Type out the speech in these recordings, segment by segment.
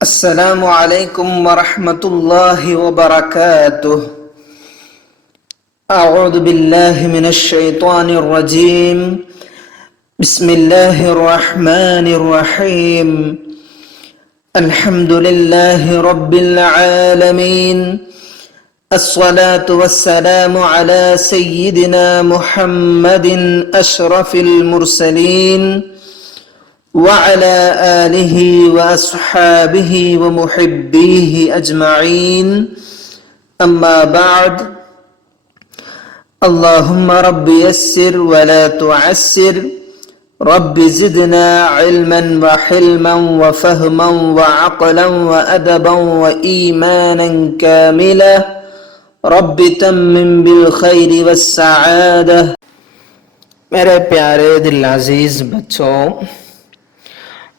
السلام عليكم ورحمة الله وبركاته. أعوذ بالله من الشيطان الرجيم. بسم الله الرحمن الرحيم. الحمد لله رب العالمين. الصلاة والسلام على سيدنا محمد أشرف المرسلين وعلى آله وأصحابه ومحبيه أجمعين. أما بعد. اللهم رب يسر ولا تعسر. رب زدنا علما وحلما وفهما وعقلا وأدبا وإيمانا كاملا. رب تمم بالخير والسعادة. میرے پیارے دل عزیز بچوں،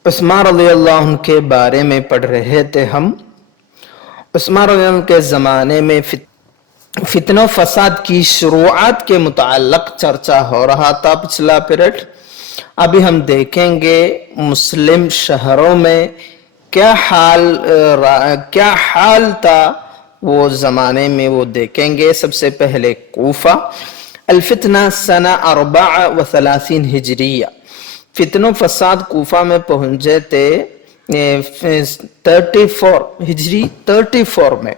عثمان رضی اللہ عنہ کے بارے میں پڑھ رہے تھے ہم۔ عثمان رضی اللہ عنہ کے زمانے میں فتن و فساد کی شروعات کے متعلق چرچا ہو رہا تھا پچھلا پیریڈ۔ ابھی ہم دیکھیں گے مسلم شہروں میں کیا حال تھا وہ زمانے میں، وہ دیکھیں گے۔ سب سے پہلے کوفہ، الفتنہ سنہ 34 ہجریہ، فتن و فساد کوفہ میں پہنچے تھے 34 ہجری 34 میں،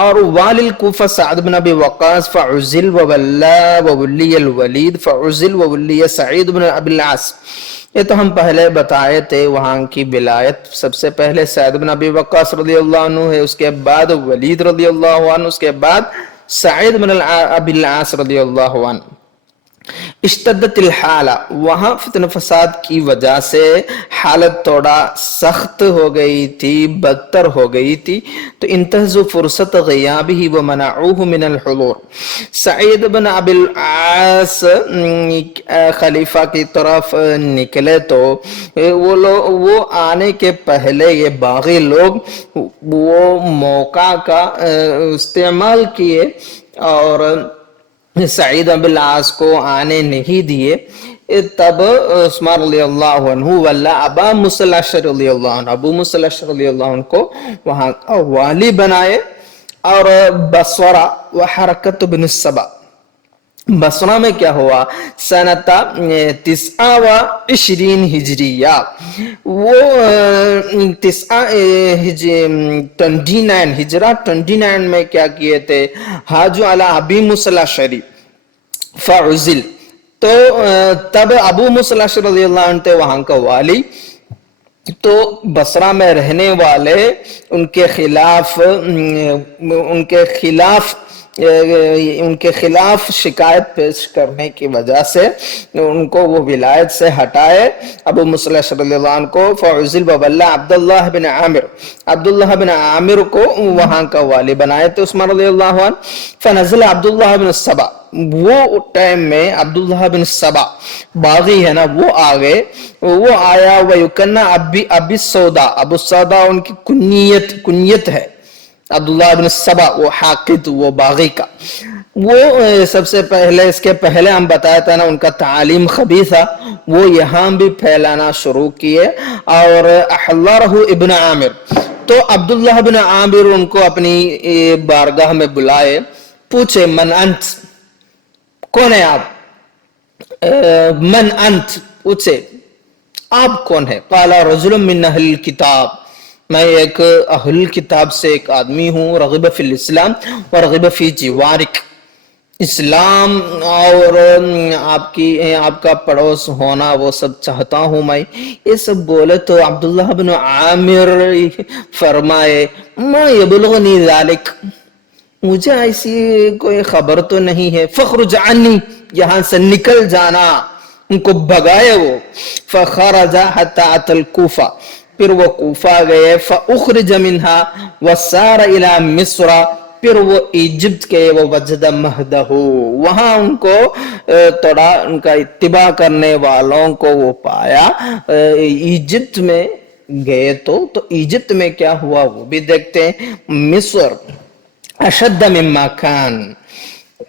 اور والی الکوفہ سعد بن ابی وقاص فعزل وولی الولید فعزل وولی سعید بن ابی العاص۔ یہ تو ہم پہلے بتائے تھے، وہاں کی ولایت سب سے پہلے سعد بن ابی وقاص رضی اللہ عنہ ہے، اس کے بعد ولید رضی اللہ عنہ، اس کے بعد سعید بن ابی العاص رضی اللہ عنہ۔ اشتدت الحالہ، وہاں فتن فساد کی وجہ سے حالت تھوڑا سخت ہو گئی تھی، بدتر ہو گئی تھی، تو انتہزوا فرصت غیابہ ومنعوہ من الحضور۔ سعید بن ابی العاص خلیفہ کی طرف نکلے تو وہ آنے کے پہلے یہ باغی لوگ وہ موقع کا استعمال کیے اور سعید بن العاص کو آنے نہیں دیے۔ تب عثمان رضی اللہ عنہ واللہ ابا موسیٰ الاشعری رضی اللہ عنہ، ابو موسیٰ الاشعری رضی اللہ عنہ کو وہاں والی بنائے۔ اور بصرہ وحرکت بن السبع، بصرہ میں کیا ہوا؟ سنتا 29 ہجریہ، وہ 29 ہجرہ 29 میں کیا کیے تھے؟ حاج علی ابی موسیٰ الاشعری فعزل، تو تب ابو موسیٰ الاشعری رضی اللہ عنہ تھے وہاں کا والی، تو بصرہ میں رہنے والے ان کے خلاف شکایت پیش کرنے کی وجہ سے ان کو وہ ولایت سے ہٹائے، ابو موسیٰ الاشعری رضی اللہ عنہ کو۔ فعزل وولى عبداللہ بن عامر کو وہاں کا والی بنائے تھے عثمان رضی اللہ عنہ۔ فنزل عبداللہ بن السبع، وہ ٹائم میں عبداللہ بن السبع باغی ہے نا، وہ آگئے، وہ آیا۔ ویکنہ ابی السودا، ابو السودا ان کی کنیت ہے، عبداللہ بن السبع وہ حاقد، وہ باغی کا۔ وہ سب سے پہلے، اس کے پہلے ہم بتایا تھا نا، ان کا تعلیم خبیثہ، وہ یہاں بھی پھیلانا شروع کیے۔ اور احضرہ ابن عامر، تو عبداللہ بن عامر ان کو اپنی بارگاہ میں بلائے، پوچھے من انت، کون ہے آپ؟ من انت، پوچھے آپ کون ہے؟ قال رجل من اہل الکتاب، میں ایک اہل کتاب سے ایک آدمی ہوں، رغب فی الاسلام ورغب فی جوارک، اسلام اور آپ کا پڑوس ہونا وہ سب چاہتا ہوں میں۔ یہ سب بولے تو عبداللہ بن عامر فرمائے ما یبلغنی ذالک، مجھے ایسی کوئی خبر تو نہیں ہے، فخرج عنی، یہاں سے نکل جانا، ان کو بھگائے وہ۔ فخرج حتی اتى الکوفہ، پھر وہ کوفہ گئے۔ فاخرج منها وسار الى مصر، پھر وہ ایجپٹ کے، وہ وجد مہدہ، وہاں ان کو تھوڑا ان کا اتباع کرنے والوں کو وہ پایا۔ ایجپٹ میں گئے تو ایجپٹ میں کیا ہوا وہ بھی دیکھتے ہیں۔ مصر اشد مما کان،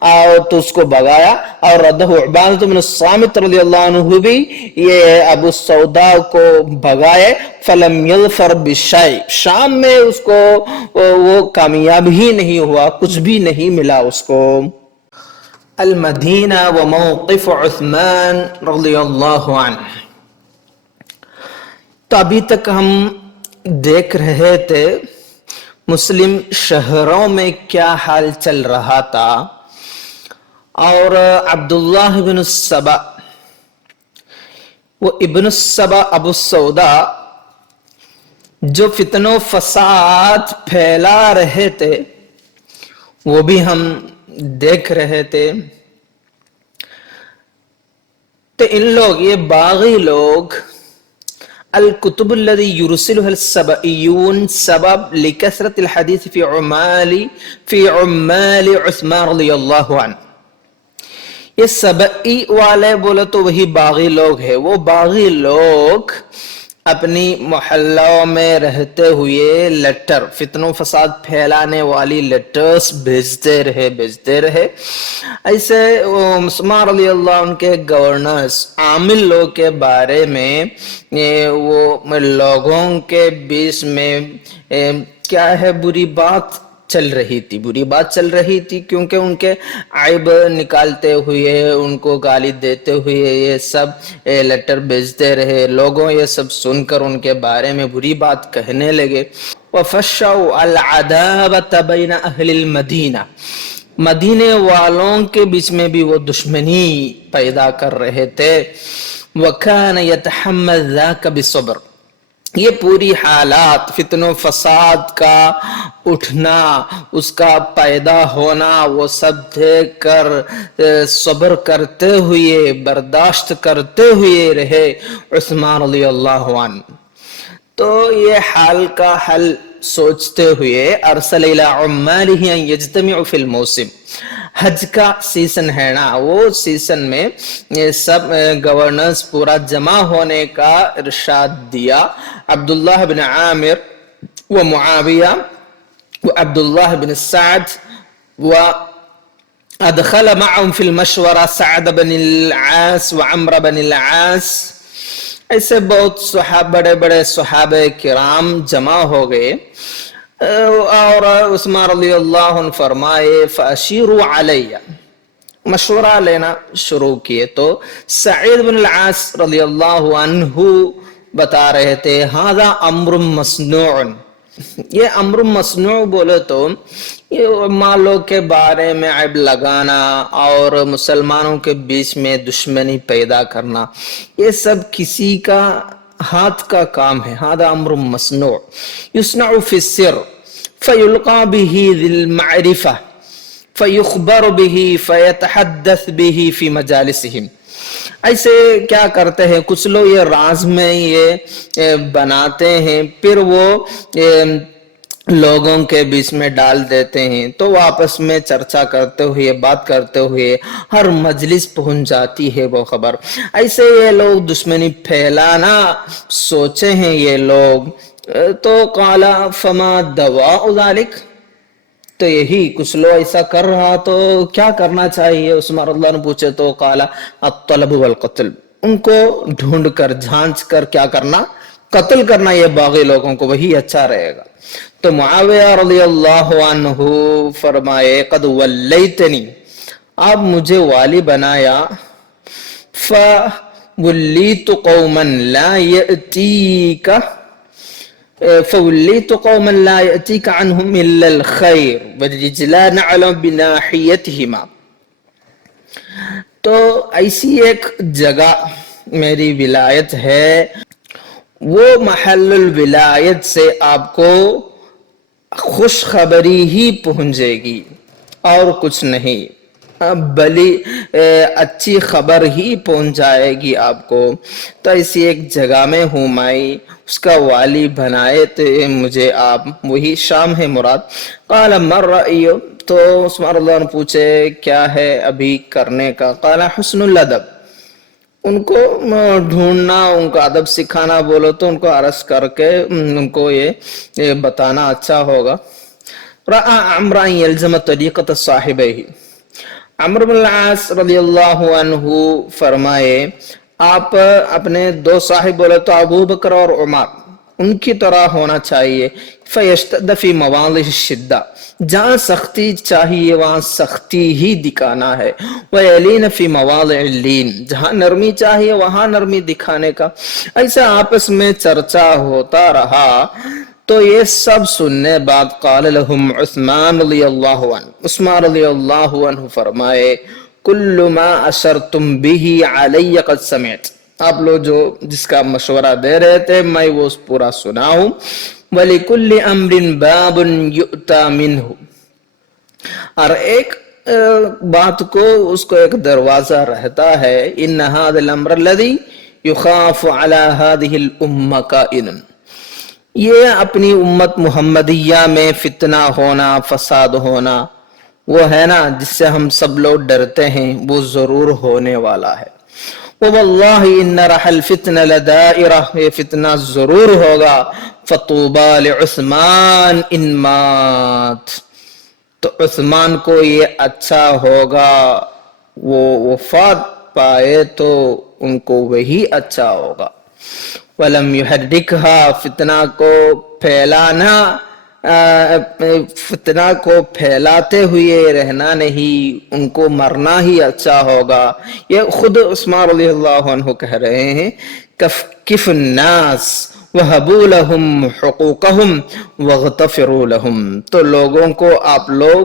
اور تو اس کو بگایا. اور رد عبادۃ بن الصامت رضی اللہ عنہ بھی یہ ابو سودا کو بگائے. فلم یظفر بالشیء، شام میں اس کو وہ کامیاب ہی نہیں ہوا، کچھ بھی نہیں ملا اس کو. المدینہ و موقف عثمان رضی اللہ عنہ. تو ابھی تک ہم دیکھ رہے تھے مسلم شہروں میں کیا حال چل رہا تھا، اور عبداللہ بن السبا، وہ ابن السبا ابو سودا جو فتن و فساد پھیلا رہے تھے وہ بھی ہم دیکھ رہے تھے. تو ان لوگ، یہ باغی لوگ، الکتب الذی یرسلها السبئیون سبب لکثرت الحدیث فی عمال عثمان رضی اللہ عنہ. یہ سبئی والے بولے تو وہی باغی لوگ ہیں. وہ باغی لوگ اپنی محلوں میں رہتے ہوئے لیٹر، فتن و فساد پھیلانے والی لیٹرز بھیجتے رہے. ایسے عثمان رضی اللہ عنہ کے گورنرز، عامل لوگ کے بارے میں وہ لوگوں کے بیچ میں کیا ہے بری بات چل رہی تھی کیونکہ ان کے عیب نکالتے ہوئے، ان کو گالی دیتے ہوئے یہ سب لیٹر بھیجتے رہے. لوگوں یہ سب سن کر ان کے بارے میں بری بات کہنے لگے. وَفَشَّوْا الْعَدَاوَةَ بَيْنَ أَهْلِ الْمَدِينَةِ، مدینے والوں کے بیچ میں بھی وہ دشمنی پیدا کر رہے تھے. وَكَانَ يَتَحَمَّلْ ذَاكَ بِصَبْرٍ، یہ پوری حالات، فتن و فساد کا اٹھنا، اس کا پیدا ہونا، وہ سب دیکھ کر صبر کرتے ہوئے، برداشت کرتے ہوئے رہے عثمان رضی اللہ عنہ. تو یہ حال کا حل سوچتے ہوئے ارسل الی عمالہ ان یجتمعوا فی الموسم، حج کا سیزن ہے نا، وہ سیزن میں یہ سب گورنرز پورا جمع ہونے کا ارشاد دیا. عبداللہ بن عامر و معاویہ و عبداللہ بن سعد و ادخل معهم فی المشورہ سعد بن العاص و عمر بن العاص. ایسے بہت بڑے بڑے صحابہ کرام جمع ہو گئے اور عثمان رضی اللہ عنہ فرمائے فاشیروا علی، مشورہ لینا شروع کیے. تو سعید بن العاص رضی اللہ عنہ بتا رہے تھے ھذا امر مصنوع، یہ امر مصنوع بولے تو یہ مالوں کے بارے میں عیب لگانا اور مسلمانوں کے بیچ میں دشمنی پیدا کرنا، یہ سب کسی کا ہاتھ کا کام ہے. ھذا امر مصنوع یصنع فی السر فیلقى به ذی المعرفہ فیخبر به فیتحدث به فی مجالسهم. ایسے کیا کرتے ہیں کچھ لوگ، یہ راز میں یہ بناتے ہیں، پھر وہ لوگوں کے بیچ میں ڈال دیتے ہیں، تو وہ آپس میں چرچا کرتے ہوئے، بات کرتے ہوئے ہر مجلس پہنچ جاتی ہے وہ خبر. ایسے یہ لوگ دشمنی پھیلانا سوچے ہیں یہ لوگ. تو قال فما دواء ذلك، تو یہی کچھ لوگ ایسا کر رہا تو کیا کرنا چاہیے؟ عثمان اللہ نے پوچھے تو قال الطلب والقتل، ان کو ڈھونڈ کر جھانچ کر کیا کرنا؟ قتل کرنا. یہ باغی لوگوں کو وہی اچھا رہے گا. تو معاویہ رضی اللہ عنہ فرمائے قد ولیتنی، آپ مجھے والی بنایا. فولیت قوما لا یأتیک فولیت قوما لا یأتیک عنہم الا الخیر والرجلان علی بناحیتہما. تو ایسی ایک جگہ میری ولایت ہے، وہ محل الولایت سے آپ کو خوشخبری ہی پہنچے گی اور کچھ نہیں، بلی اچھی خبر ہی پہنچ جائے گی آپ کو. تو ایسی ایک جگہ میں ہوں میں، اس کا والی بنائے تھے مجھے آپ، وہی شام ہے مراد. قال ما الرأی، تو عثمان اللہ نے پوچھے کیا ہے ابھی کرنے کا؟ قال حسن الادب، ان کو ڈھونڈنا، ان کو ادب سکھانا بولو تو ان کو عرض کر کے ان کو یہ بتانا اچھا ہوگا. رأى عمرو ان يلزم طریقۃ صاحبہ، عمر بن العاص رضی اللہ عنہ فرمائے آپ اپنے دو صاحب بولے تو ابو بکر اور عمر ان کی طرح ہونا چاہیے. فیشتد فی مواضع الشدہ جہاں سختی چاہیے وہاں سختی ہی دکھانا ہے. ویلین فی مواضع اللین جہاں نرمی چاہیے وہاں نرمی دکھانے کا. ایسا آپس میں چرچا ہوتا رہا تو یہ سب سننے بعد قال لهم عثمان رضی اللہ عنہ عثمان رضی اللہ عنہ فرمائے کل ما اشرتم به علی قد سمعت آپ لوگ جو جس کا مشورہ دے رہے تھے میں وہ پورا سنا ہوں. وَلِكُلِّ أَمْرٍ بَابٌ يُؤْتَى مِنْهُ اور ایک بات کو اس کو ایک دروازہ رہتا ہے. إِنَّ هَذَا الْأَمْرَ الَّذِي يُخَافُ عَلَى هَذِهِ الْأُمَّةِ كَائِنٌ یہ اپنی امت محمدیہ میں فتنہ ہونا فساد ہونا وہ ہے نا جس سے ہم سب لوگ ڈرتے ہیں وہ ضرور ہونے والا ہے. وَوَاللَّهِ إِنَّ رَحَ الْفِتْنَ لَدَائِرَةٌ یہ فتنہ ضرور ہوگا. فَطُوبَى لِعُثْمَانَ إِن مَات تو عثمان کو یہ اچھا ہوگا وہ وفات پائے تو ان کو وہی اچھا ہوگا. وَلَمْ يُحَرِّكْهَا فتنہ کو پھیلانا فتنہ کو پھیلاتے ہوئے رہنا نہیں ان کو مرنا ہی اچھا ہوگا. یہ خود عثمان رضی اللہ عنہ کہہ رہے ہیں کف الناس وَهَبُوا لَهُمْ حُقُوقَهُمْ وَاغْتَفِرُوا لَهُمْ تو لوگوں کو آپ لوگ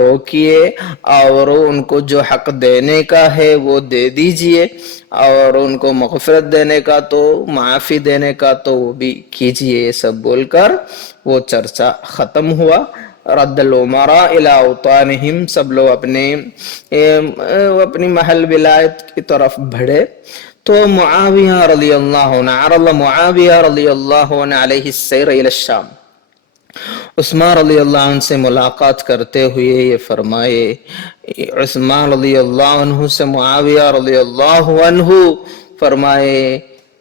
روکیے اور ان کو جو حق دینے کا ہے وہ دے دیجئے اور ان کو مغفرت دینے کا تو معافی دینے کا تو وہ بھی کیجئے. یہ سب بول کر وہ چرچا ختم ہوا. رد الامراء الى اوطانہم سب لوگ اپنی محل ولایت کی طرف بڑھے. تو معاویہ رضی اللہ عنہ عرض معاویہ رضی اللہ عنہ علیہ السیر الى الشام عثمان رضی اللہ عنہ سے ملاقات کرتے ہوئے یہ فرمائے عثمان رضی اللہ عنہ سے معاویہ رضی اللہ عنہ فرمائے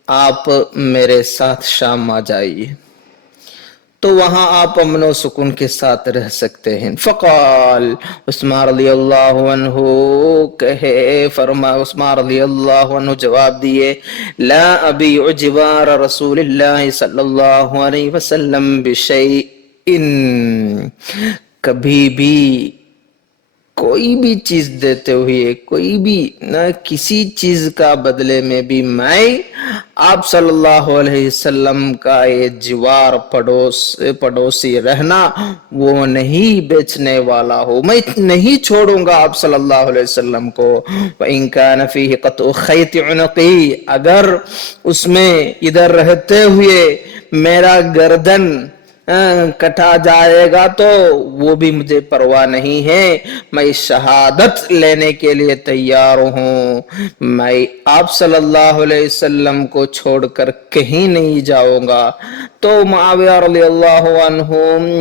آپ میرے ساتھ شام آ جائیے تو وہاں آپ امن و سکون کے ساتھ رہ سکتے ہیں. فقال عثمان رضی اللہ عنہ کہے عثمان رضی اللہ عنہ جواب دیے لا ابیع جوار رسول اللہ صلی اللہ علیہ وسلم بشیء کبھی بھی کوئی بھی چیز دیتے ہوئے کوئی بھی نہ کسی چیز کا بدلے میں بھی میں آپ صلی اللہ علیہ وسلم کا یہ جوار پڑوسی رہنا وہ نہیں بیچنے والا ہوں میں نہیں چھوڑوں گا آپ صلی اللہ علیہ وسلم کو. وَإِن كَانَ فِيهِ قَطْعُ خَيْطِ عُنُقِي اگر اس میں ادھر رہتے ہوئے میرا گردن کٹا جائے گا تو وہ بھی مجھے پرواہ نہیں ہے. میں شہادت لینے کے لیے تیار ہوں میں آپ صلی اللہ علیہ وسلم کو چھوڑ کر کہیں نہیں جاؤں گا. تو معاویہ رضی اللہ عنہ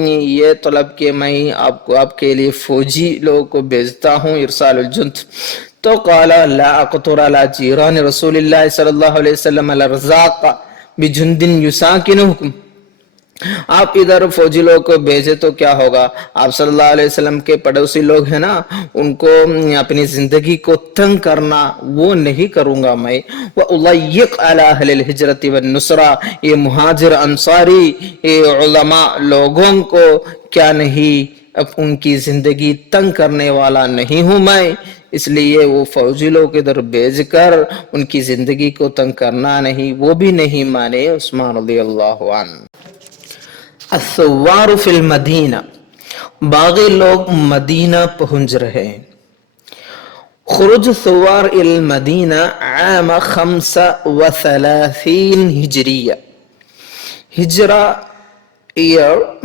یہ طلب کہ میں آپ کے لیے فوجی لوگوں کو بھیجتا ہوں ارسال الجند. تو قال لا اقتر على جیران رسول اللہ صلی اللہ علیہ وسلم الارزاق بجند یساکنہم آپ ادھر فوجی لوگ کو بھیجے تو کیا ہوگا آپ صلی اللہ علیہ وسلم کے پڑوسی لوگ ہیں نا ان کو اپنی زندگی کو تنگ کرنا وہ نہیں کروں گا میں. وَأُضَيِّقْ عَلَى أَهْلِ الْهِجْرَةِ وَالنُّصْرَةِ یہ مہاجر انصاری یہ علماء لوگوں کو کیا نہیں ان کی زندگی تنگ کرنے والا نہیں ہوں میں اس لیے وہ فوجی لوگ ادھر بھیج کر ان کی زندگی کو تنگ کرنا نہیں وہ بھی نہیں مانے عثمان رضی اللہ عنہ. الثوار فی المدینہ باغی لوگ مدینہ پہنچ رہے ہیں. خروج ثوار المدینہ عام 35 ہجریہ ہجرہ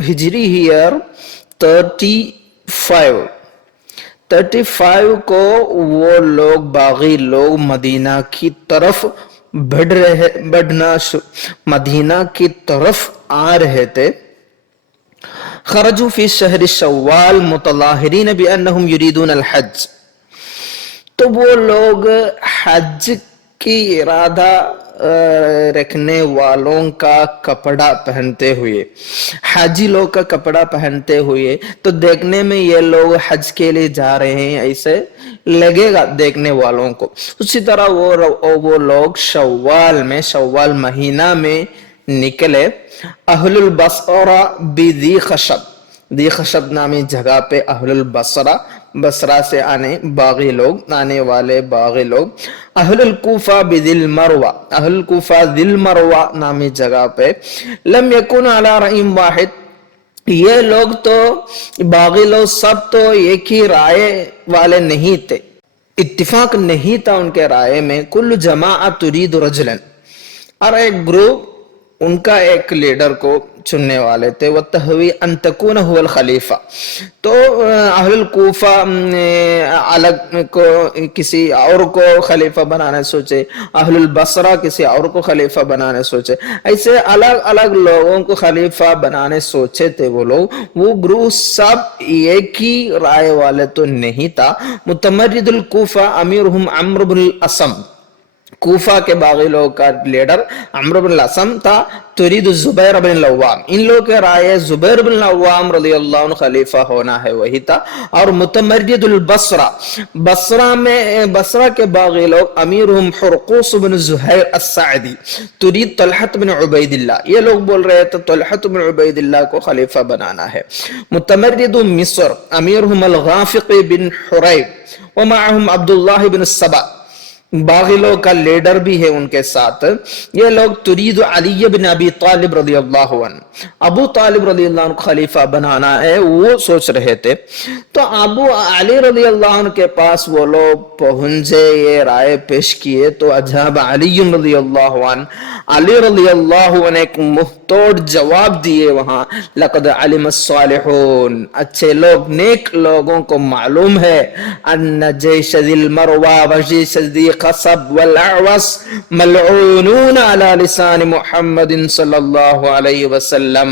ہجری ایئر 35 کو وہ لوگ باغی لوگ مدینہ کی طرف مدینہ کی طرف آ رہے تھے. خرجوا فی شہر شوال متظاہرین بانہم یریدون الحج تو وہ لوگ حج کی ارادہ رکھنے والوں کا کپڑا پہنتے ہوئے، حاجی لوگ کا کپڑا پہنتے ہوئے، تو دیکھنے میں یہ لوگ حج کے لیے جا رہے ہیں ایسے لگے گا دیکھنے والوں کو۔ اسی طرح وہ لوگ شوال مہینہ میں نکلے۔ اہل البصرہ بذی خشب، دی خشب نامی جگہ پہ اہل البصرہ، بصرہ سے آنے والے باغی لوگ۔ اہل الکوفہ بذل مروہ، اہل الکوفہ ذل مروہ نامی جگہ پہ۔ لم یکن علی رأی واحد، یہ لوگ تو باغی لوگ سب تو ایک ہی رائے والے نہیں تھے، اتفاق نہیں تھا ان کے رائے میں۔ کل جماعت ترید رجلا، اور ایک گروپ ان کا ایک لیڈر کو چننے والے تھے، وَتَحْوِي أَن تَكُونَ هُوَ الْخَلِيفَةِ، تو اہل الکوفہ الگ کو کسی اور کو خلیفہ بنانے سوچے، اہل البصرہ کسی اور کو خلیفہ بنانے سوچے، ایسے الگ الگ لوگوں کو خلیفہ بنانے سوچے تھے وہ لوگ۔ وہ گروہ سب ایک ہی رائے والے تو نہیں تھا۔ متمرد الکوفہ امیرہم عمرو بن الاسم، کوفہ کے باغی لوگ کا لیڈر عمرو بن الاسم تھا۔ ترید زبیر بن العوام، ان لوگ کے رائے زبیر بن العوام رضی اللہ عنہ خلیفہ ہونا ہے، وہی تھا۔ اور متمرد البصرہ، بصرہ کے باغی لوگ امیرہم حرقوس بن زہیر السعدی، ترید طلحہ بن عبید اللہ، یہ لوگ بول رہے تھے طلحہ بن عبید اللہ کو خلیفہ بنانا ہے۔ متمرد مصر امیرہم الغافق بن حریب ومعہم عبداللہ بن السبا، باغی لوگ کا لیڈر بھی ہے ان کے ساتھ۔ یہ لوگ ترید علی بن ابی طالب رضی اللہ عنہ، ابو طالب رضی اللہ عنہ خلیفہ بنانا ہے وہ سوچ رہے تھے۔ تو ابو علی رضی اللہ عنہ کے پاس وہ لوگ پہنچے، یہ رائے پیش کیے، تو اجاب علی رضی اللہ عنہ، علی رضی اللہ عنہ ایک منہ توڑ جواب دیے وہاں، لقد علم الصالحون، اچھے لوگ نیک لوگوں کو معلوم ہے، ان جیش ذی المروہ وجیش ذی قصب والاعوس ملعونون علی لسان محمد صلی اللہ علیہ وسلم،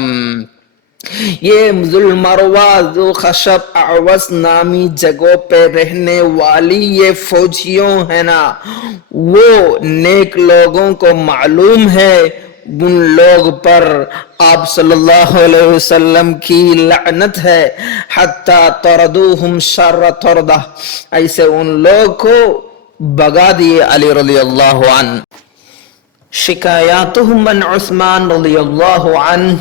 یہ ذل مروہ ذو خشب اعوس نامی جگہوں پہ رہنے والی یہ فوجیوں ہیں نا، وہ نیک لوگوں کو معلوم ہے ان لوگ پر آپ صلی اللہ علیہ وسلم کی لعنت ہے، حتی طردوہم شر طردہ، ایسے ان لوگ کو بگا دیے علی رضی اللہ عنہ۔ شکایاتہم من عثمان رضی اللہ عنہ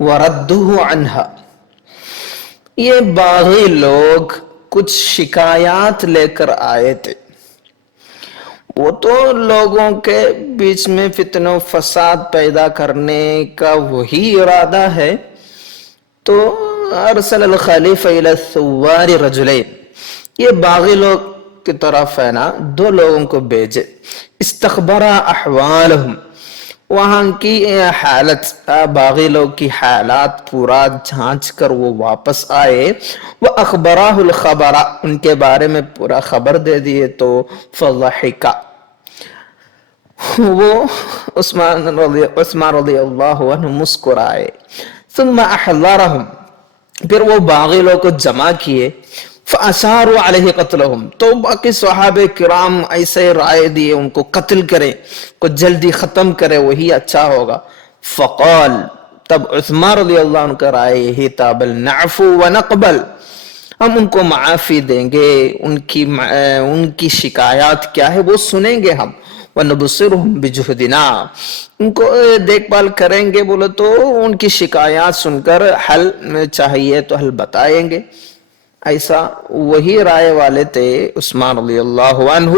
وردوہ عنہ، یہ باغی لوگ کچھ شکایات لے کر آئے تھے، وہ تو لوگوں کے بیچ میں فتنہ و فساد پیدا کرنے کا وہی ارادہ ہے، تو ارسل الخلیفہ الی الثوار رجلین، یہ باغی لوگ کی طرف ہے نا دو لوگوں کو بھیجے، استخبرا احوالہم، وہاں کی حالت، باغی لوگ کی حالات پورا جھانچ کر وہ واپس آئے، وہ اخبراہ الخبر، ان کے بارے میں پورا خبر دے دیے، تو فضحکا، وہ عثمان رضی اللہ عنہ مسکرائے، ثم احضرہم، پھر وہ باغی لوگ کو جمع کیے، فَأَشَارُوا عَلَيْهِ قَتْلَهُمْ، تو باقی صحابہ کرام ایسے رائے دیے ان کو قتل کریں، کو جلدی ختم کرے، وہی اچھا ہوگا۔ فقال، تب عثمان رضی اللہ عنہ کا رائے یہی تھا، بل نعفو ونقبل، ہم ان کو معافی دیں گے، ان کی شکایات کیا ہے وہ سنیں گے ہم، وَنُبْصِرُهُمْ بِجُهْدِنَا، ان کو دیکھ بھال کریں گے، بولے تو ان کی شکایات سن کر حل چاہیے تو حل بتائیں گے۔ ایسا وہی رائے والے تھے عثمان رضی اللہ عنہ،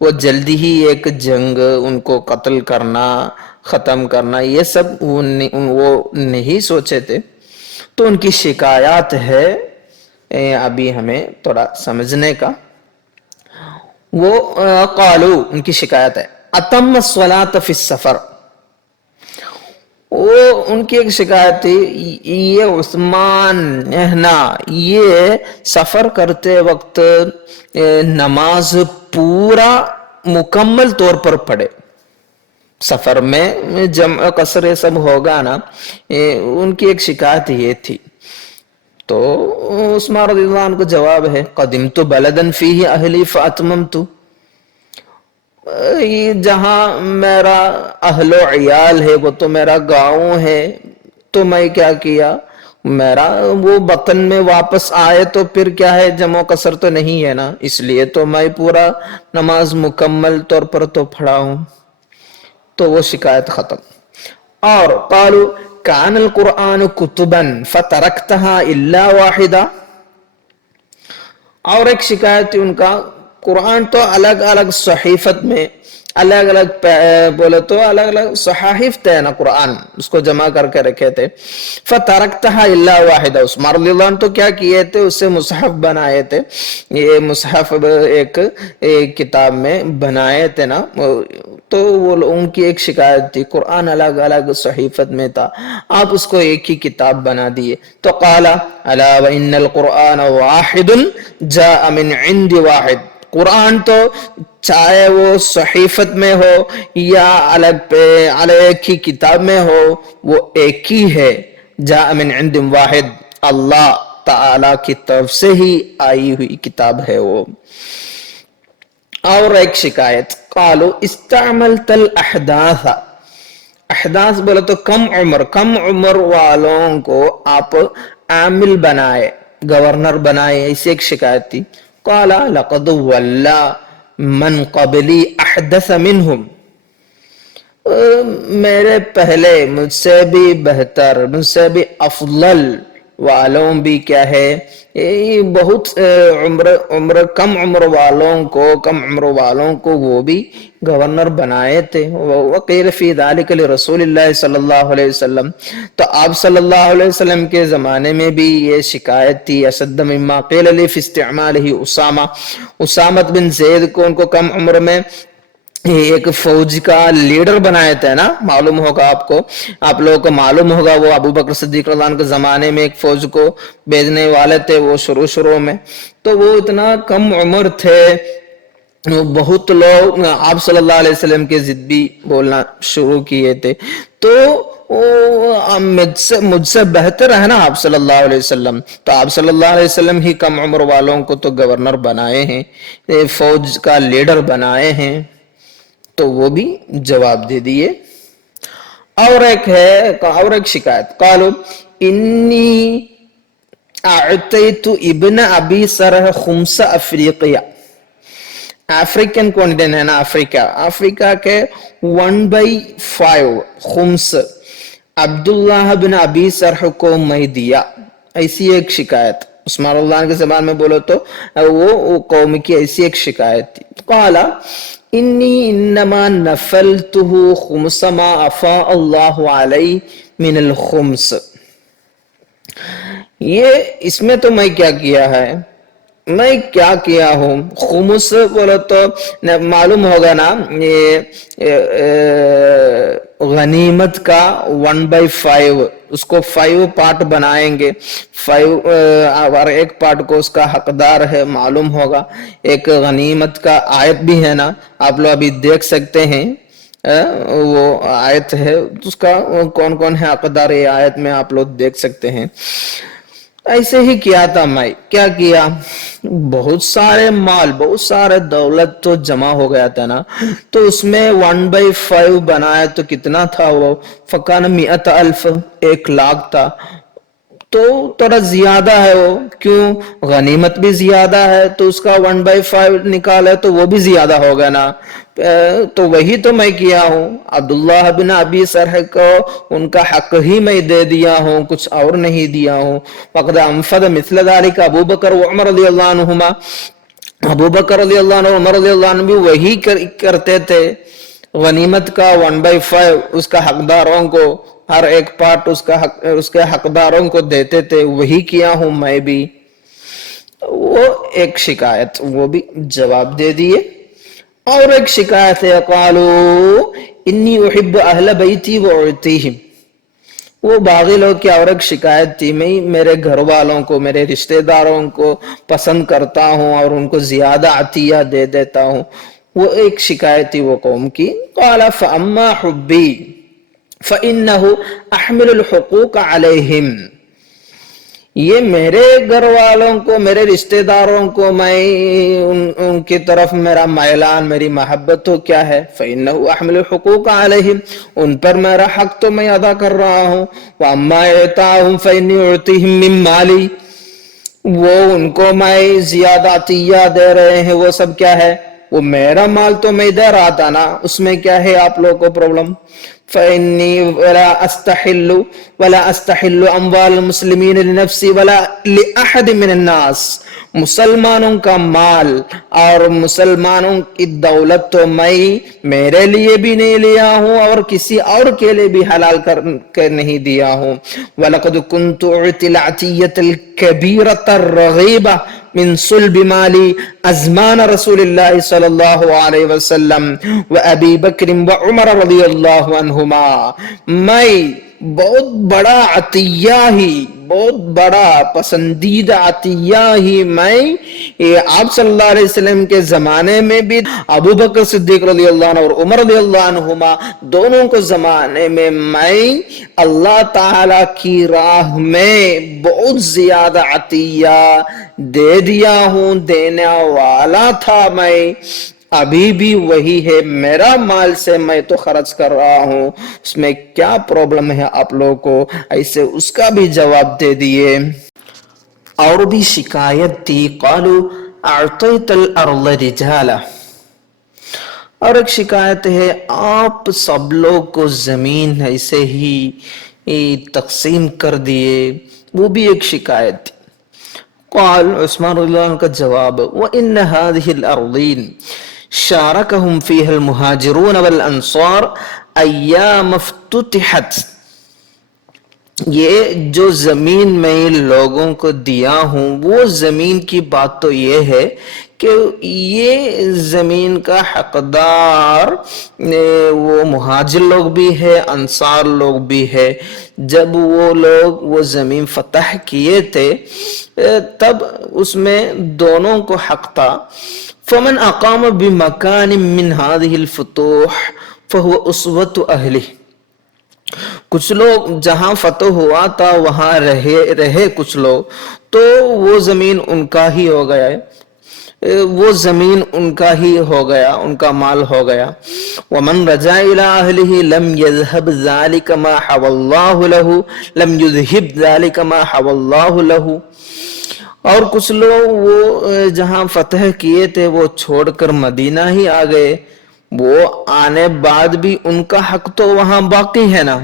وہ جلدی ہی ایک جنگ، ان کو قتل کرنا، ختم کرنا، یہ سب وہ نہیں سوچے تھے۔ تو ان کی شکایات ہے ابھی ہمیں تھوڑا سمجھنے کا۔ وہ قالو، ان کی شکایت ہے، اتم الصلاۃ فی السفر، وہ ان کی ایک شکایت تھی، یہ عثمان یہ سفر کرتے وقت نماز پورا مکمل طور پر پڑھے، سفر میں جمع قصر یہ سب ہوگا نا، ان کی ایک شکایت یہ تھی۔ تو عثمان رضی اللہ عنہ کو جواب ہے، قدمت بلدا فیہ اہلی فاتممت، جہاں میرا اہل و عیال ہے وہ تو میرا گاؤں ہے، تو میں کیا کیا، میرا وہ وطن میں واپس آئے تو پھر کیا ہے، جمع و کسر تو نہیں ہے نا، اس لیے تو میں پورا نماز مکمل طور پر تو پڑھا ہوں. تو وہ شکایت ختم. اور قالوا کان القرآن کتبا فترکتها الا واحدہ. اور ایک شکایت تھی ان کا، قرآن تو الگ الگ صحیفت میں، الگ الگ بولے تو الگ الگ صحائف تھے نا، قرآن اس کو جمع کر کے رکھے تھے. فَتَرَكْتَهَا إِلَّا وَاحِدًا. عثمان رضی اللہ عنہ تو کیا کیے تھے، اس سے مصحف بنائے تھے. یہ مصحف ایک کتاب میں بنائے تھے نا، تو وہ ان کی ایک شکایت تھی، قرآن الگ الگ صحیفت میں تھا، آپ اس کو ایک ہی کتاب بنا دیے. تو قال الا وان القرآن واحد جاء من عند واحد. قرآن تو چاہے وہ صحیفت میں ہو یا الگ ایک ہی کتاب میں ہو، وہ ایک ہی ہے. جاء من عند واحد، اللہ تعالی کی طرف سے ہی آئی ہوئی کتاب ہے وہ. اور ایک شکایت، قالوا استعملت الاحداث. احداث بولے تو کم عمر والوں کو آپ عامل بنائے، گورنر بنائے، ایسی ایک شکایت تھی. قال لقد ولى من قبلی احدث منهم. میرے پہلے مجھ سے بھی بہتر، مجھ سے بھی افضل والوں بھی کیا ہے، بہت کم عمر والوں کو وہ بھی گورنر بنائے تھے. وقیل فی ذلک لرسول اللہ صلی اللہ علیہ وسلم. تو آپ صلی اللہ علیہ وسلم کے زمانے میں بھی یہ شکایت تھی. اشد مما قیل لی فی استعمالہ اسامہ بن زید کو ان کو کم عمر میں ایک فوج کا لیڈر بنائے تھے نا. معلوم ہوگا آپ کو، آپ لوگوں کو معلوم ہوگا، وہ ابو بکر صدیق رضی اللہ عنہ کے زمانے میں ایک فوج کو بھیجنے والے تھے وہ شروع میں. تو وہ اتنا کم عمر تھے، بہت لوگ آپ صلی اللہ علیہ وسلم کے ضد بھی بولنا شروع کیے تھے. تو مجھ سے بہتر ہے نا آپ صلی اللہ علیہ وسلم. تو آپ صلی اللہ علیہ وسلم ہی کم عمر والوں کو تو گورنر بنائے ہیں، فوج کا لیڈر بنائے ہیں. تو وہ بھی جواب دے دیے. اور ایک شکایت، قالوا انی اعطیت ابن ابی سرح خمس افریقیہ. افریقن کونٹینٹ ہے نا، افریقہ کے 1/5 خمس عبداللہ بن ابی سرح کو میں دیا. ایسی ایک شکایت عثمان اللہ عنہ کے زبان میں بولو تو وہ قوم کی ایسی ایک شکایت تھی. قال انی انما نفلته خمس ما افاء اللہ علی من الخمس. یہ اس میں تو میں کیا کیا ہوں. خمس بولو تو معلوم ہوگا نا، یہ غنیمت کا 1/5، اس کو 5 پارٹ بنائیں گے، 5 اور ایک پارٹ کو اس کا حقدار ہے، معلوم ہوگا. ایک غنیمت کا آیت بھی ہے نا، آپ لوگ ابھی دیکھ سکتے ہیں، وہ آیت ہے، اس کا کون کون ہے حقدار، یہ آیت میں آپ لوگ دیکھ سکتے ہیں. ایسے ہی کیا تھا میں، کیا کیا، بہت سارے مال، بہت سارے دولت تو جمع ہو گیا تھا نا، تو اس میں 1/5 بنایا تو کتنا تھا وہ، فکان 100,000، 1,00,000 تھا. تو تھوڑا زیادہ ہے وہ، کیوں، غنیمت بھی زیادہ ہے تو اس کا 1/5 نکالا تو وہ بھی زیادہ ہوگا نا. تو وہی تو میں کیا ہوں. عبداللہ بن ابی سرح کو ان کا حق ہی میں دے دیا ہوں، کچھ اور نہیں دیا ہوں. وقد انفذ مثل ذلك ابو بکر وعمر رضی اللہ عنہما. ابو بکر رضی اللہ عنہ، عمر رضی اللہ عنہ بھی وہی کرتے تھے. غنیمت کا 1/5 اس کا حقداروں کو، ہر ایک پارٹ اس کے حقداروں کو دیتے تھے. وہی کیا ہوں میں بھی. وہ ایک شکایت، وہ بھی جواب دے دیے. اور ایک شکایت ہے، قالوا انی احب اہل بیتی واعطیہم. وہ باغی لوگ کی اور ایک شکایت تھی، میں میرے گھر والوں کو، میرے رشتہ داروں کو پسند کرتا ہوں اور ان کو زیادہ عطیہ دے دیتا ہوں. وہ ایک شکایت تھی وہ قوم کی. قال فاما حبی فانه احمل الحقوق علیہم. یہ میرے گھر والوں کو، میرے رشتہ داروں کو میں ان کی طرف میرا میلان، میری محبت تو کیا ہے؟ فَإِنَّهُ أَحْمِلُ الْحُقُوقَ عَلَيْهِمْ، ان پر میرا حق تو میں ادا کر رہا ہوں. وَأَمَّا إِعْطَاءُهُمْ فَإِنِّي أُعْطِيهِمْ مِنْ مَالِي، وہ ان کو میں زیادہ عطیہ دے رہے ہیں، وہ سب کیا ہے؟ وہ میرا مال تو میں دے رہا تھا نا، اس میں کیا ہے آپ لوگوں کو پرابلم؟ فإني ولا أستحل أموال المسلمين لنفسي ولا لأحد من الناس، مسلمانوں کا مال اور مسلمانوں کی دولت تو میں میرے لیے بھی نہیں لیا ہوں اور کسی اور کے لیے بھی حلال کر کے نہیں دیا ہوں. وَلَقَدْ كُنْتُ أُعْطِي الْعَطِيَّةَ الْكَبِيرَةَ الرَّغِيبَةَ من صلب مالی ازمان رسول اللہ صلی اللہ علیہ وسلم و ابی بکر و عمر رضی اللہ عنہما، میں بہت بڑا عطیہ ہی، بہت بڑا پسندیدہ عطیہ ہی میں آپ صلی اللہ علیہ وسلم کے زمانے میں بھی ابو بکر صدیق رضی اللہ عنہ اور عمر رضی اللہ عنہما دونوں کو زمانے میں اللہ تعالی کی راہ میں بہت زیادہ عطیہ دے دیا ہوں، دینے والا تھا میں، ابھی بھی وہی ہے، میرا مال سے میں تو خرچ کر رہا ہوں، اس میں کیا پرابلم ہے آپ لوگوں کو؟ ایسے اس کا بھی جواب دے دیے. اور بھی شکایت تھی، قالوا اعطیت الارض رجالا، اور ایک شکایت ہے آپ سب لوگ کو زمین ایسے ہی تقسیم کر دیے، وہ بھی ایک شکایت تھی. قال عثمان رضی اللہ عنہ کا جواب، وَإِنَّ هَذِهِ الْأَرْضِينَ شَارَكَهُمْ فِيهَا الْمُهَاجِرُونَ وَالْأَنصَارُ أَيَّامَ افتتحت، یہ جو زمین میں لوگوں کو دیا ہوں وہ زمین کی بات تو یہ ہے کہ یہ زمین کا حقدار وہ مہاجر لوگ بھی ہے، انصار لوگ بھی ہے. جب وہ لوگ وہ زمین فتح کیے تھے تب اس میں دونوں کو حق تھا. فمن اقام بمکان من هذه الفتوح فهو اسوة اہلہ، کچھ لوگ جہاں فتح ہوا تھا وہاں رہے کچھ لوگ، تو وہ زمین ان کا ہی ہو گیا ہے، وہ زمین ان کا ہی ہو گیا، ان کا مال ہو گیا. ومن رجع الى اهله لم يذهب ذلك ما حوى الله له، لم يذهب ذلك ما حوى الله له. اور کچھ لوگ وہ جہاں فتح کیے تھے وہ چھوڑ کر مدینہ ہی آ گئے، وہ آنے بعد بھی ان کا حق تو وہاں باقی ہے نا.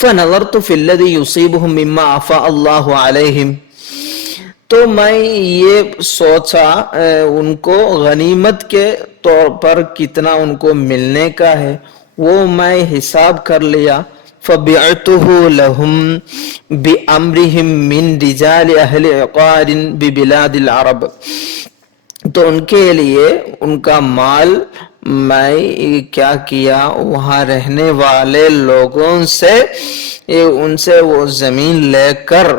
فنظرت في الذي يصيبهم مما عفا الله عليهم، تو میں یہ سوچا ان کو غنیمت کے طور پر کتنا ان کو ملنے کا ہے، وہ میں حساب کر لیا. فبعته لهم بأمرهم من رجال أهل عقار ببلاد العرب، تو ان کے لیے ان کا مال میں کیا کیا، وہاں رہنے والے لوگوں سے ان سے وہ زمین لے کر،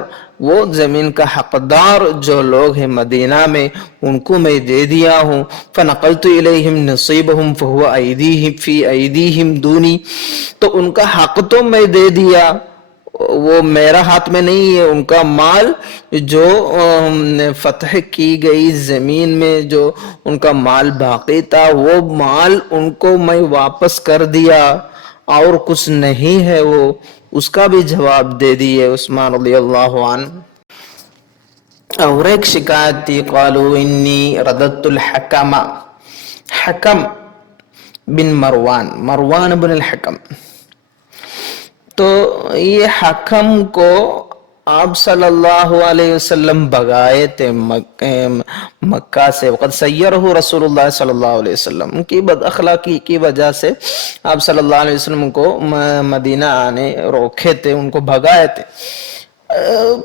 وہ زمین کا حقدار جو لوگ ہیں مدینہ میں ان کو میں دے دیا ہوں. فنقلت الیہم نصیبہم فہو ایدیہم فی ایدیہم دونی، تو ان کا حق تو میں دے دیا، وہ میرا ہاتھ میں نہیں ہے، ان کا مال جو فتح کی گئی زمین میں جو ان کا مال باقی تھا وہ مال ان کو میں واپس کر دیا اور کچھ نہیں ہے، وہ اس کا بھی جواب دے دیے عثمان رضی اللہ عنہ. اور ایک شکایت تھی، قالوا انی رددت الحکم، حکم بن مروان بن الحکم، تو یہ حکم کو آپ صلی اللہ علیہ وسلم بھگائے تھے مکہ سے. وقد سیرہ رسول اللہ صلی اللہ علیہ وسلم، کی بد اخلاقی کی وجہ سے آپ صلی اللہ علیہ وسلم کو مدینہ آنے روکے تھے، ان کو بھگائے تھے.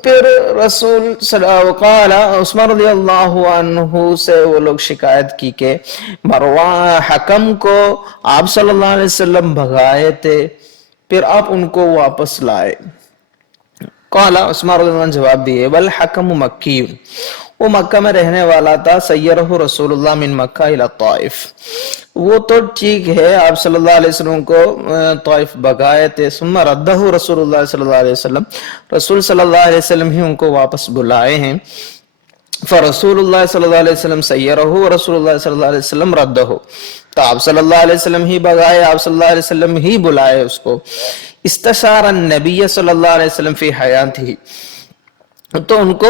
پھر رسول صلی اللہ علیہ وسلم عثمان رضی اللہ عنہ سے وہ لوگ شکایت کی کہ مروان حکم کو آپ صلی اللہ علیہ وسلم بھگائے تھے، پھر آپ ان کو واپس لائے. قال عثمان رضی اللہ عنہ جواب دیے والحکم مکی، وہ مکہ میں رہنے والا تھا، سیرہ رسول اللہ من مکہ الی الطائف، وہ تو ٹھیک ہے آپ صلی اللہ علیہ وسلم کو طائف بگائے تھے، ثم ردہ رسول اللہ صلی اللہ علیہ وسلم، رسول صلی اللہ علیہ وسلم ہی ان کو واپس بلائے ہیں، فرسول اللہ صلی اللہ علیہ وسلم سیرہ ورسول اللہ صلی اللہ علیہ وسلم ردہ، تو آپ صلی اللہ علیہ وسلم ہی بگائے، آپ صلی اللہ علیہ وسلم ہی بلائے اس کو، استشار النبی صلی اللہ علیہ وسلم فی حیاتہ، تو ان کو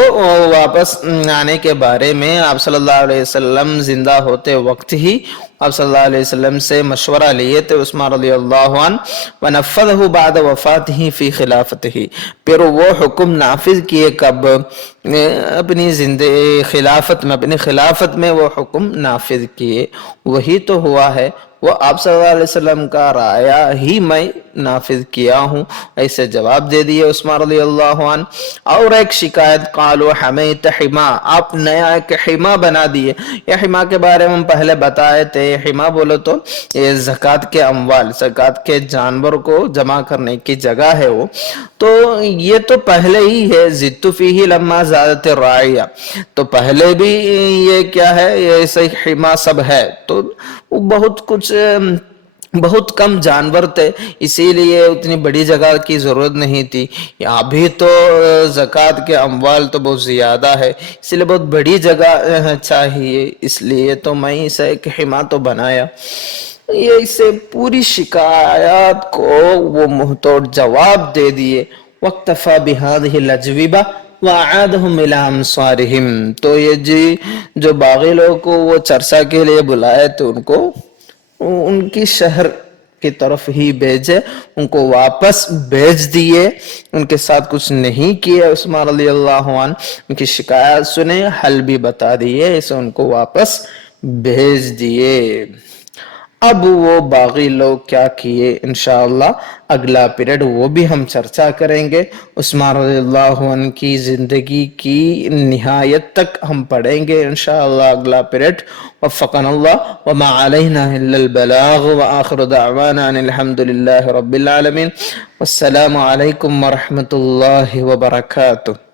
واپس آنے کے بارے میں آپ صلی اللہ علیہ وسلم زندہ ہوتے وقت ہی آپ صلی اللہ علیہ وسلم سے مشورہ لیے تھے عثمان رضی اللہ عنہ، ونفذہ بعد وفاتہ فی خلافتہ، پھر وہ حکم نافذ کیے کب؟ اپنی خلافت میں، اپنی خلافت میں وہ حکم نافذ کیے، وہی تو ہوا ہے، وہ آپ صلی اللہ علیہ وسلم کا رایا ہی میں نافذ کیا ہوں، ایسے جواب دے دیے عثمان رضی اللہ عنہ۔ اور ایک شکایت، قالوا حمیت حما، آپ نیا ایک حما بنا دیے، یہ حما کے بارے میں ہم پہلے بتائے تھے، حما بولو تو یہ زکوٰۃ کے اموال، زکوٰۃ کے جانور کو جمع کرنے کی جگہ ہے وہ، تو یہ تو پہلے ہی ہے، زدت فیہ لما زادت الرعیہ، تو پہلے بھی یہ کیا ہے، یہ ایسے حما سب ہے، تو بہت کچھ بہت کم جانور تھے، اسی لیے اتنی بڑی جگہ کی ضرورت نہیں تھی، ابھی تو زکوٰۃ کے اموال تو بہت زیادہ ہے، اس لیے بہت بڑی جگہ چاہیے، اس لیے تو میں اسے ایک حما تو بنایا۔ یہ اسے پوری شکایات کو وہ منہ توڑ جواب دے دیے، وَاقْتَفَى بِهَذِهِ الْأَجْوِبَةِ وَأَعَادَهُمْ إِلَىٰ أَمْصَارِهِمْ، تو یہ جی جو باغی لوگ کو وہ چرچا کے لیے بلائے تو ان کو ان کی شہر کی طرف ہی بھیجے، ان کو واپس بھیج دیے، ان کے ساتھ کچھ نہیں کیے، عثمان رضی اللہ عنہ ان کی شکایت سنے، حل بھی بتا دیے، اسے ان کو واپس بھیج دیے۔ اب وہ باغی لوگ کیا کیے، انشاءاللہ اگلا پیریڈ وہ بھی ہم چرچا کریں گے، عثمان رضی اللہ عنہ کی زندگی کی نہایت تک ہم پڑھیں گے انشاءاللہ اگلا پیریڈ۔ وفقنا اللہ وما علینا الا البلاغ، وآخر دعوانا ان الحمد للہ رب العالمین، والسلام علیکم ورحمۃ اللہ وبرکاتہ۔